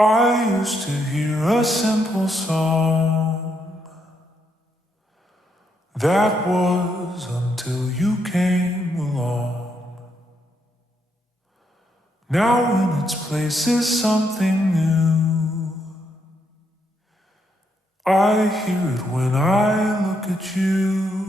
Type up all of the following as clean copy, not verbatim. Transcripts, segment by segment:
I used to hear a simple song. That was until you came along. Now in its place is something new. I hear it when I look at you.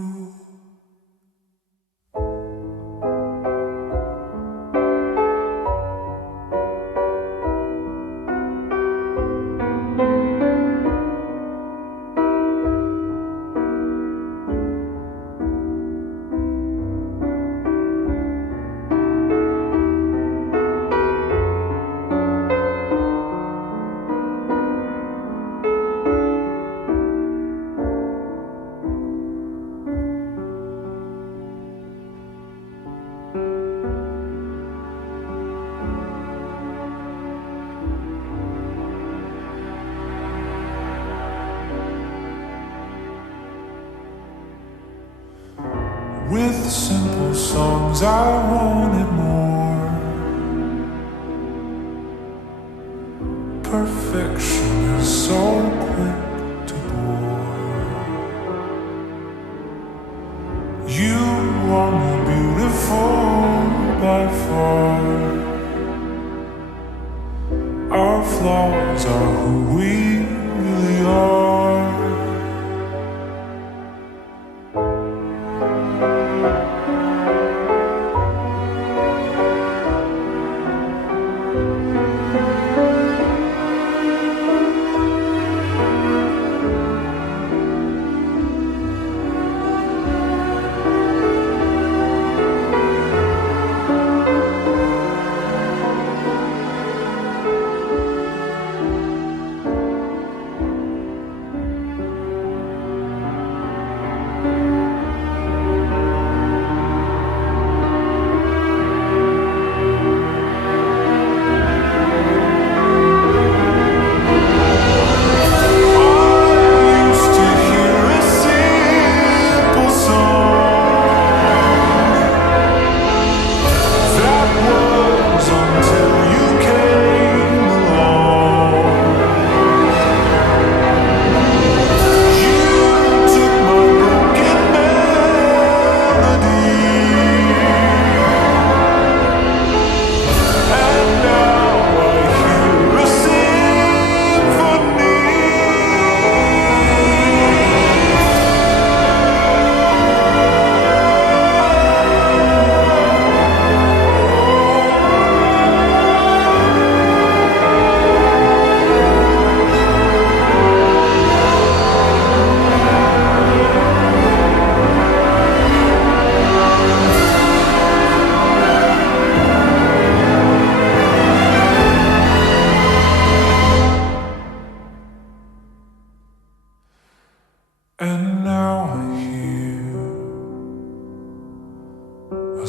With simple songs I wanted more. Perfection is so quick to bore. You are more beautiful by far. Our flaws are who we really are. And now I hear a